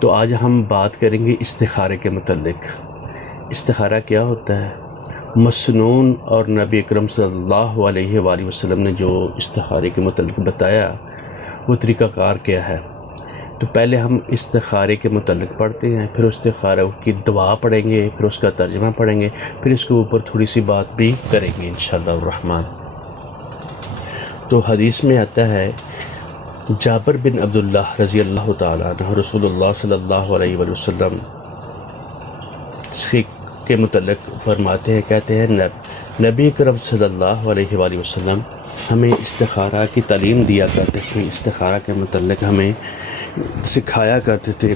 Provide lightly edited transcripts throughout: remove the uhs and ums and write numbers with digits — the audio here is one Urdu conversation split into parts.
تو آج ہم بات کریں گے استخارے کے متعلق۔ استخارہ کیا ہوتا ہے؟ مسنون اور نبی اکرم صلی اللہ علیہ وآلہ وسلم نے جو استخارے کے متعلق بتایا وہ طریقہ کار کیا ہے۔ تو پہلے ہم استخارے کے متعلق پڑھتے ہیں، پھر استخارہ کی دعا پڑھیں گے، پھر اس کا ترجمہ پڑھیں گے، پھر اس کے اوپر تھوڑی سی بات بھی کریں گے انشاءاللہ الرحمن۔ تو حدیث میں آتا ہے جابر بن عبداللہ رضی اللہ تعالیٰ عنہ رسول اللہ صلی اللہ علیہ وآلہ وسلم کے متعلق فرماتے ہیں، کہتے ہیں نبی کرم صلی اللہ علیہ وآلہ وسلم ہمیں استخارہ کی تعلیم دیا کرتے تھے، استخارہ کے متعلق ہمیں سکھایا کرتے تھے۔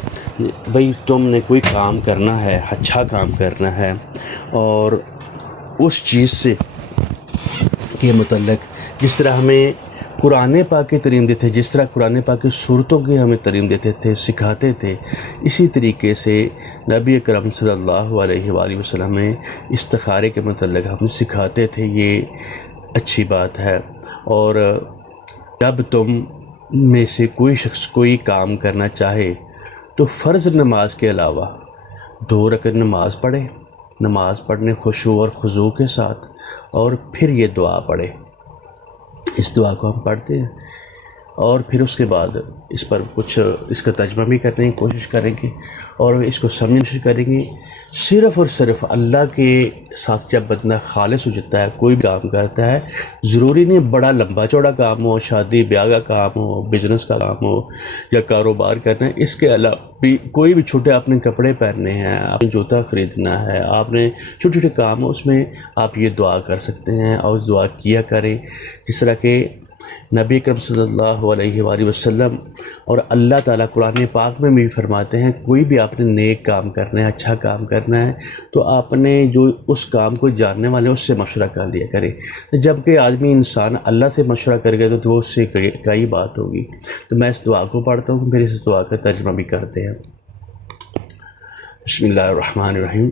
بھئی تم نے کوئی کام کرنا ہے، اچھا کام کرنا ہے، اور اس چیز سے کے متعلق جس طرح ہمیں قرآن پاک کی تعلیم دیتے تھے، جس طرح قرآن پاک کی صورتوں کی ہمیں تعلیم دیتے تھے، سکھاتے تھے، اسی طریقے سے نبی اکرم صلی اللہ علیہ وآلہ وسلم میں استخارے کے متعلق ہم سکھاتے تھے۔ یہ اچھی بات ہے۔ اور جب تم میں سے کوئی شخص کوئی کام کرنا چاہے تو فرض نماز کے علاوہ 2 رکعت نماز پڑھے، نماز پڑھنے خشوع اور خضوع کے ساتھ، اور پھر یہ دعا پڑھے۔ اس دعا کو ہم پڑھتے ہیں اور پھر اس کے بعد اس پر کچھ اس کا ترجمہ بھی کرنے کی کوشش کریں گے اور اس کو سمجھنے کی کوشش کریں گے۔ صرف اور صرف اللہ کے ساتھ جب بندہ خالص ہو جاتا ہے، کوئی بھی کام کرتا ہے، ضروری نہیں بڑا لمبا چوڑا کام ہو، شادی بیاہ کا کام ہو، بزنس کا کام ہو یا کاروبار کرنا ہے، اس کے علاوہ بھی کوئی بھی چھوٹے آپ نے کپڑے پہننے ہیں، آپ نے جوتا خریدنا ہے، آپ نے چھوٹے چھوٹے کام ہو، اس میں آپ یہ دعا کر سکتے ہیں اور دعا کیا کریں۔ جس طرح کہ نبی اکرم صلی اللہ علیہ وآلہ وسلم اور اللہ تعالیٰ قرآن پاک میں بھی فرماتے ہیں کوئی بھی آپ نے نیک کام کرنا ہے، اچھا کام کرنا ہے، تو آپ نے جو اس کام کو جاننے والے اس سے مشورہ کر لیا کریں۔ جب کہ آدمی انسان اللہ سے مشورہ کرے گا تو اس سے کئی بات ہوگی۔ تو میں اس دعا کو پڑھتا ہوں، پھر اس دعا کا ترجمہ بھی کرتے ہیں۔ بسم اللہ الرحمن الرحیم۔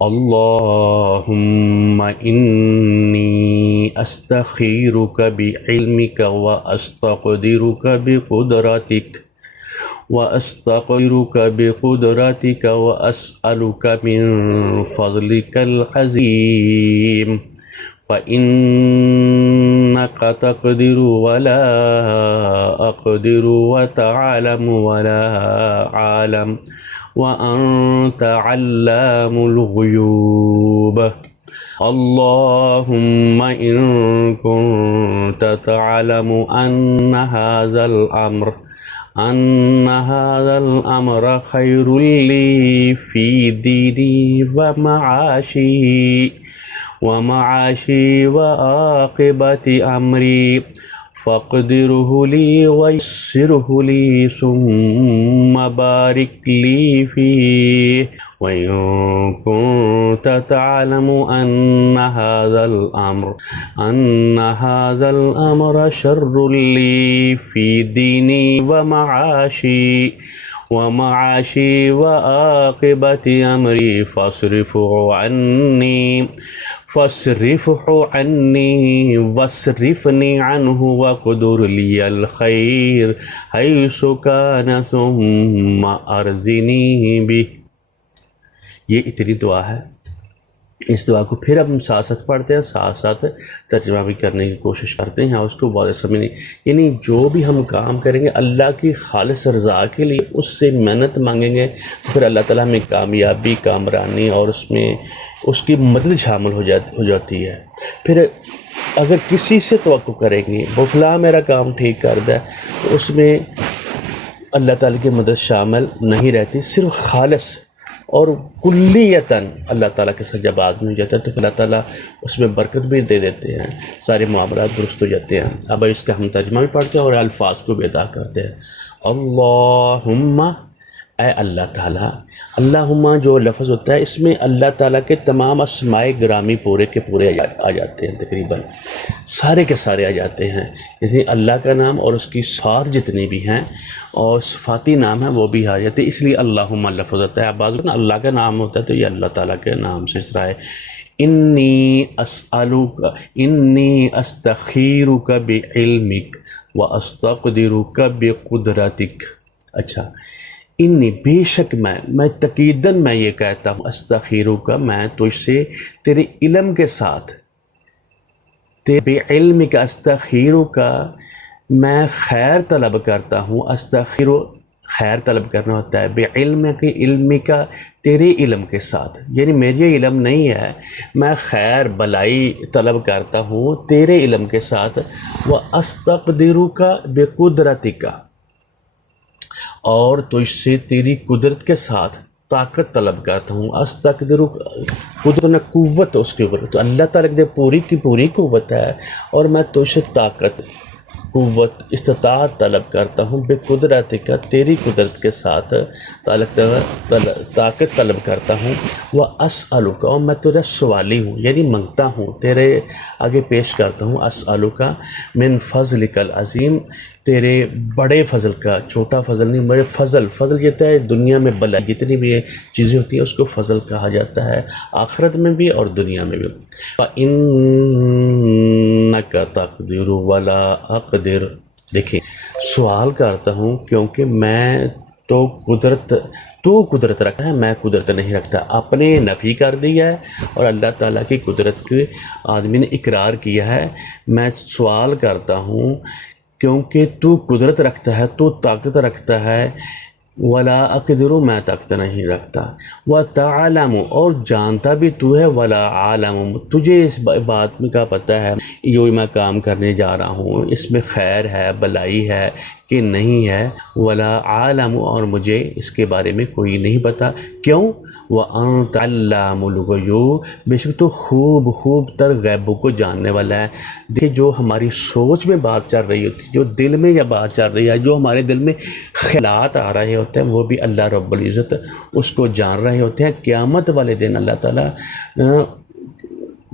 اللہم انی استخیرک بعلمک واستقدرک بقدرتک واسألک من فضلک العظیم فإنک تقدر ولا أقدر وتعلم ولا أعلم وأنت علام الغيوب اللهم إن كنت تعلم أن هذا الأمر خير لي في ديني ومعاشي وعاقبة أمري فاقدره لي ويسره لي ثم بارك لي فيه وإن كنت تعلم أن هذا الأمر شر لي في ديني ومعاشي وعاقبة أمري فاصرفه عني واصرفني عنه وقدر لي الخير حيث كان ثم أرزني به۔ یہ اتنی دعا ہے۔ اس دعا کو پھر ہم ساتھ ساتھ پڑھتے ہیں، ساتھ ساتھ ترجمہ بھی کرنے کی کوشش کرتے ہیں، اور اس کو واضح سمجھنے، یعنی جو بھی ہم کام کریں گے اللہ کی خالص رضا کے لیے اس سے محنت مانگیں گے، پھر اللہ تعالیٰ ہمیں کامیابی، کامرانی اور اس میں اس کی مدد شامل ہو جاتی ہے۔ پھر اگر کسی سے توقع کریں گے وہ فلاں میرا کام ٹھیک کر دے، تو اس میں اللہ تعالیٰ کی مدد شامل نہیں رہتی، صرف خالص اور کلیتاً اللہ تعالیٰ کے ساتھ جب آدمی ہو جاتا ہے تو اللہ تعالیٰ اس میں برکت بھی دے دیتے ہیں، سارے معاملات درست ہو جاتے ہیں۔ اب اس کا ہم ترجمہ بھی پڑھتے ہیں اور الفاظ کو بھی ادا کرتے ہیں۔ اللہم، اے اللہ تعالیٰ، اللہم جو لفظ ہوتا ہے اس میں اللہ تعالیٰ کے تمام اسماء گرامی پورے کے پورے آ جاتے ہیں، تقریباً سارے کے سارے آ جاتے ہیں، جیسے اللہ کا نام اور اس کی صفات جتنی بھی ہیں اور صفاتی نام ہیں وہ بھی آ جاتے ہیں، اس لیے اللہم لفظ ہوتا ہے۔ اب بعض اللہ کا نام ہوتا ہے تو یہ اللہ تعالیٰ کے نام سے اس طرح ہے۔ انی اسألک، انی استخیرک بعلمک واستقدرک بقدرتک۔ اچھا، انی بے شک میں تقیداً میں یہ کہتا ہوں، استخیرک میں تجھ سے تیرے علم کے ساتھ، بے علم کا استخیرک میں خیر طلب کرتا ہوں، استخیر خیر طلب کرنا ہوتا ہے، بے علم کی علم کا تیرے علم کے ساتھ، یعنی میری علم نہیں ہے، میں خیر بلائی طلب کرتا ہوں تیرے علم کے ساتھ، وہ استقدرک بے قدرتی کا، اور تجھ سے تیری قدرت کے ساتھ طاقت طلب کرتا ہوں، استقدر قدرت نے قوت اس کے اوپر، تو اللہ تعالیٰ کی پوری کی پوری قوت ہے، اور میں تجھ سے طاقت قوت استطاعت طلب کرتا ہوں، بے قدرت کا تیری قدرت کے ساتھ طاقت طلب کرتا ہوں، وہ اسألک اور میں تیرا سوالی ہوں، یعنی منگتا ہوں تیرے آگے پیش کرتا ہوں، اسألک من فضلک العظیم، تیرے بڑے فضل کا، چھوٹا فضل نہیں، بڑے فضل یہ ہے دنیا میں بلا جتنی بھی چیزیں ہوتی ہیں اس کو فضل کہا جاتا ہے، آخرت میں بھی اور دنیا میں بھی۔ فَإِنَّكَ تَقْدِرُ وَلَا أَقْدِرُ، دیکھیں سوال کرتا ہوں کیونکہ میں تو قدرت رکھتا ہے، میں قدرت نہیں رکھتا، اپنے نفی کر دیا ہے اور اللہ تعالیٰ کی قدرت کے آدمی نے اقرار کیا ہے، میں سوال کرتا ہوں کیونکہ تو قدرت رکھتا ہے، تو طاقت رکھتا ہے، ولا اقدر میں طاقت نہیں رکھتا، وتعلم اور جانتا بھی تو ہے، ولا عالم تجھے اس بات کا پتہ ہے یہ میں کام کرنے جا رہا ہوں اس میں خیر ہے بلائی ہے کہ نہیں ہے، ولا عالم اور مجھے اس کے بارے میں کوئی نہیں پتہ، کیوں؟ وانت علام الغیوب، بے شک تو خوب تر غیبوں کو جاننے والا ہے۔ دیکھیں جو ہماری سوچ میں بات چل رہی ہوتی ہے، جو دل میں یہ بات چل رہی ہے، جو ہمارے دل میں خیالات آ رہے ہوتے ہیں، وہ بھی اللہ رب العزت اس کو جان رہے ہوتے ہیں۔ قیامت والے دن اللہ تعالیٰ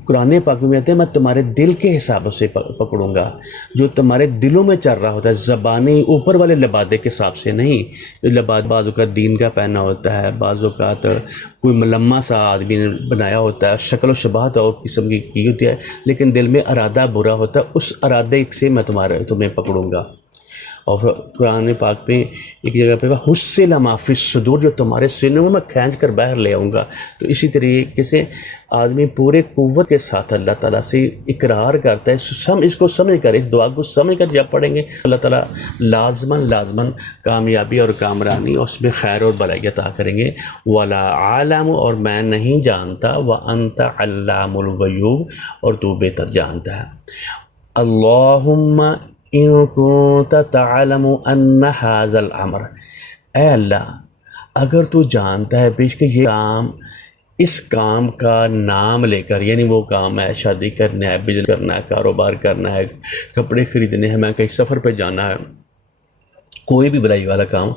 قرآن پاک میں کہتے ہیں میں تمہارے دل کے حساب سے پکڑوں گا، جو تمہارے دلوں میں چل رہا ہوتا ہے، زبانی اوپر والے لبادے کے حساب سے نہیں، لباد بعض اوقات دین کا پہنا ہوتا ہے، بعض اوقات کوئی ملمہ سا آدمی نے بنایا ہوتا ہے، شکل و شباہت اور قسم کی ہوتی ہے، لیکن دل میں ارادہ برا ہوتا ہے، اس ارادے سے میں تمہیں پکڑوں گا۔ اور قرآن پاک پہ ایک جگہ پہ حُصِّلَ مَا فِی الصُّدُورِ، جو تمہارے سینوں میں کھینچ کر باہر لے آؤں گا۔ تو اسی طریقے سے آدمی پورے قوت کے ساتھ اللہ تعالیٰ سے اقرار کرتا ہے، اس کو سمجھ کر، اس دعا کو سمجھ کر جب پڑھیں گے اللہ تعالیٰ لازماً کامیابی اور کامرانی اور اس میں خیر اور بھلائی عطا کریں گے۔ وَلَا عَالَمُ اور میں نہیں جانتا، وَأَنْتَ عَلَّامُ الْغُیُوبِ اور تو بہتر جانتا ہے۔ اللہم ان کنت تعلم ان ھذا الامر، اے اللہ اگر تو جانتا ہے بیش کہ یہ کام، اس کام کا نام لے کر، یعنی وہ کام ہے شادی کرنا ہے، بزنس کرنا ہے، کاروبار کرنا ہے، کپڑے خریدنے ہیں، میں کہیں سفر پہ جانا ہے، کوئی بھی بلائی والا کام،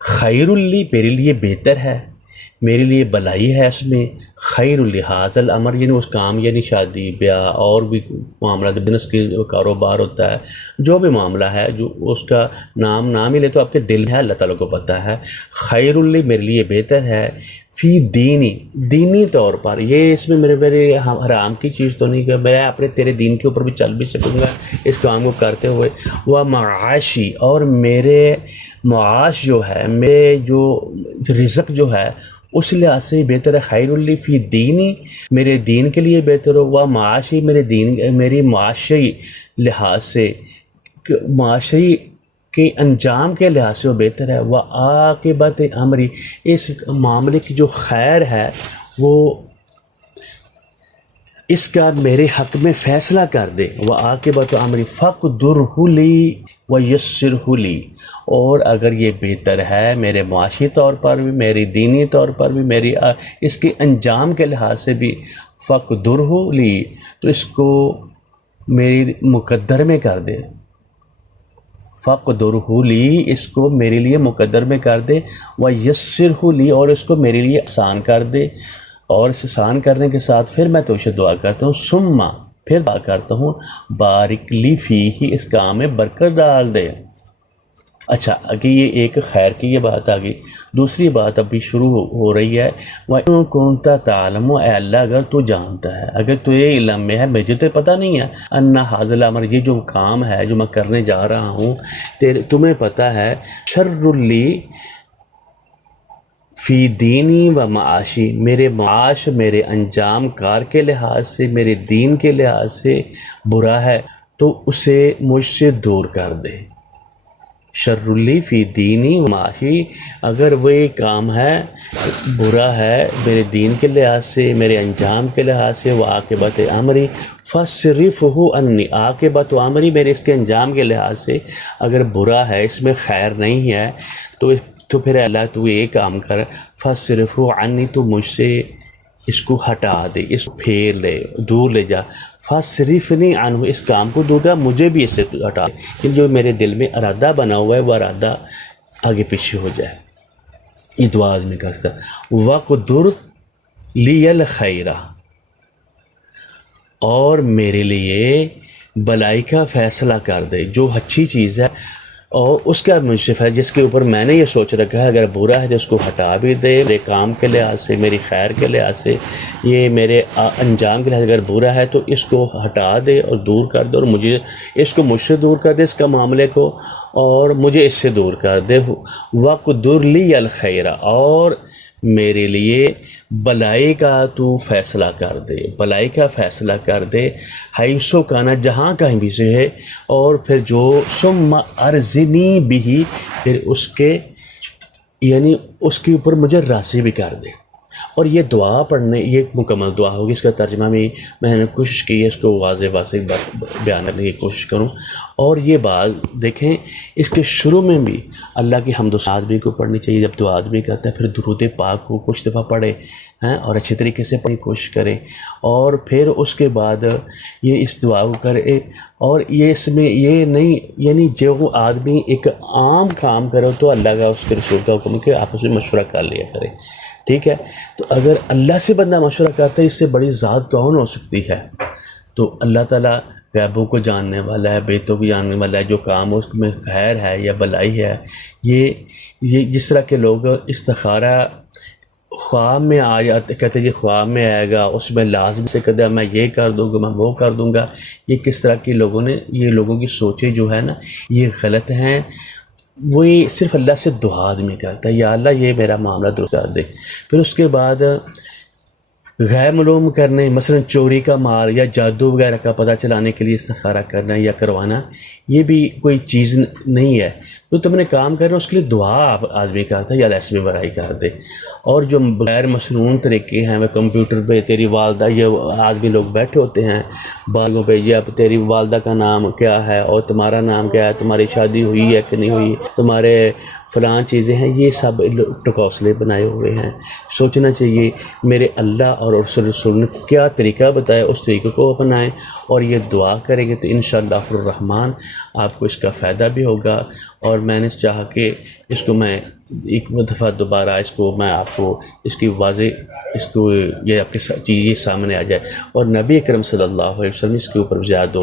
خیر لی میرے لیے بہتر ہے، میرے لیے بلائی ہے اس میں، خیر ھذا الامر یعنی اس کام، یعنی شادی بیاہ اور بھی معاملات، بزنس کی کاروبار ہوتا ہے، جو بھی معاملہ ہے جو اس کا نام ہی لے تو آپ کے دل ہے، اللہ تعالیٰ کو پتہ ہے، خیر لی میرے لیے بہتر ہے، فی دینی طور پر، یہ اس میں میرے حرام کی چیز تو نہیں کہ میں اپنے تیرے دین کے اوپر بھی چل بھی سکوں گا اس کام کو کرتے ہوئے، وہ معاشی اور میرے معاش جو ہے، میرے جو رزق جو ہے اس لحاظ سے بہتر ہے، خیر لی فی دینی میرے دین کے لیے بہتر ہو، وہ معاشی میری معاشی لحاظ سے، معاشی کے انجام کے لحاظ سے وہ بہتر ہے، وہ عاقبت امری اس معاملے کی جو خیر ہے وہ اس کا میرے حق میں فیصلہ کر دے، وہ عاقبت امری فاقدرہ لی ویسرہ لی، اور اگر یہ بہتر ہے میرے معاشی طور پر بھی، میری دینی طور پر بھی، میری اس کے انجام کے لحاظ سے بھی، فاقدرہ لی تو اس کو میری مقدر میں کر دے، فاقدرہ لی اس کو میرے لیے مقدر میں کر دے، ویسرہ لی اور اس کو میرے لیے آسان کر دے، اور اس آسان کرنے کے ساتھ پھر میں تو اسے دعا کرتا ہوں، ثم پھر دعا کرتا ہوں، بارک لی فیہ اس کام میں برکت ڈال دے۔ اچھا آگے یہ ایک خیر کی یہ بات آ گئی، دوسری بات ابھی شروع ہو رہی ہے، وَإِن كُنتَ تَعْلَمُ اے اللہ اگر تو جانتا ہے، اگر تو یہ علم میں ہے، مجھے تو پتہ نہیں ہے، ان ھذا الامر یہ جو کام ہے جو میں کرنے جا رہا ہوں تمہیں پتہ ہے، شر لی فی دینی و معاشی، میرے معاش، میرے انجام کار کے لحاظ سے، میرے دین کے لحاظ سے برا ہے تو اسے مجھ سے دور کر دے۔ شر لی فی دینی و معاشی، اگر وہ کام ہے برا ہے میرے دین کے لحاظ سے، میرے انجام کے لحاظ سے، وہ عاقبت امری فصرفہ عنی، عاقبت و امری میرے اس کے انجام کے لحاظ سے اگر برا ہے، اس میں خیر نہیں ہے، تو پھر اللہ تو یہ کام کر فصرفہ عنی، تو مجھ سے اس کو ہٹا دے، اس کو پھیر لے، دور لے جا، فصرفنی عنہ، اس کام کو دور کر، مجھے بھی اس سے ہٹا دے، کہ جو میرے دل میں ارادہ بنا ہوا ہے وہ ارادہ آگے پیچھے ہو جائے۔ یہ دعا آدمی کا سکتا وَقْدُرْ لِيَ الْخَيْرَ، اور میرے لیے بلائی کا فیصلہ کر دے، جو اچھی چیز ہے اور اس کا منصف ہے، جس کے اوپر میں نے یہ سوچ رکھا ہے اگر برا ہے تو اس کو ہٹا بھی دے، میرے کام کے لحاظ سے، میری خیر کے لحاظ سے، یہ میرے انجام کے لحاظ سے اگر برا ہے تو اس کو ہٹا دے اور دور کر دے، اور مجھے اس کو مجھ سے دور کر دے، اس کا معاملے کو، اور مجھے اس سے دور کر دے۔ وَقْدُرْ لِيَ الْخَيْرَ، اور میرے لیے بلائی کا تو فیصلہ کر دے، بلائی کا فیصلہ کر دے، حیث کانا، جہاں کہیں بھی سے ہے، اور پھر جو ثم ارزنی بھی، پھر اس کے یعنی اس کے اوپر مجھے راضی بھی کر دے۔ اور یہ دعا پڑھنے، یہ مکمل دعا ہوگی، اس کا ترجمہ بھی میں نے کوشش کی ہے اس کو واضح بیان کرنے کی کوشش کروں۔ اور یہ بات دیکھیں، اس کے شروع میں بھی اللہ کی حمد و ثنا آدمی کو پڑھنی چاہیے، جب دعا آدمی کرتا ہے پھر درود پاک کو کچھ دفعہ پڑھے ہیں اور اچھی طریقے سے پڑھنے کی کوشش کرے، اور پھر اس کے بعد یہ اس دعا کو کرے۔ اور یہ اس میں یہ نہیں، یعنی جو آدمی ایک عام کام کرے تو اللہ کا، اس کے رسول کا حکم کہ آپ اسے مشورہ کر لیا کرے، ٹھیک ہے۔ تو اگر اللہ سے بندہ مشورہ کرتا ہے، اس سے بڑی ذات کون ہو سکتی ہے؟ تو اللہ تعالیٰ غیبوں کو جاننے والا ہے، بیتوں کو جاننے والا ہے، جو کام اس میں خیر ہے یا بلائی ہے، یہ جس طرح کے لوگ استخارہ خواب میں آ جاتے، کہتے ہیں یہ خواب میں آئے گا، اس میں لازم سے کہتے ہیں میں یہ کر دوں گا، میں وہ کر دوں گا، یہ کس طرح کے لوگوں نے، یہ لوگوں کی سوچیں جو ہے نا یہ غلط ہیں۔ وہی صرف اللہ سے دعا آدمی کرتا ہے، یا اللہ یہ میرا معاملہ درست کر دے۔ پھر اس کے بعد غیر معلوم کرنے، مثلا چوری کا مال یا جادو وغیرہ کا پتہ چلانے کے لیے استخارہ کرنا یا کروانا، یہ بھی کوئی چیز نہیں ہے۔ تو تم نے کام کرنا، اس کے لیے دعا آدمی کرتا ہے یا اللہ اس میں بڑائی کر دے۔ اور جو غیر مسنون طریقے ہیں، وہ کمپیوٹر پہ تیری والدہ، یہ آدمی لوگ بیٹھے ہوتے ہیں باغوں پہ، یا تیری والدہ کا نام کیا ہے اور تمہارا نام کیا ہے، تمہاری شادی ہوئی ہے کہ نہیں ہوئی، تمہارے فلاں چیزیں ہیں، یہ سب ٹکوسلے بنائے ہوئے ہیں۔ سوچنا چاہیے میرے اللہ اور رسول نے کیا طریقہ بتایا، اس طریقے کو اپنائیں، اور یہ دعا کریں گے تو انشاءاللہ الرحمن آپ کو اس کا فائدہ بھی ہوگا۔ اور میں نے چاہا کہ اس کو میں ایک دفعہ دوبارہ اس کو میں آپ کو اس کی واضح، اس کو یہ آپ کے چیز سامنے آ جائے، اور نبی اکرم صلی اللہ علیہ وسلم اس کے اوپر زیادہ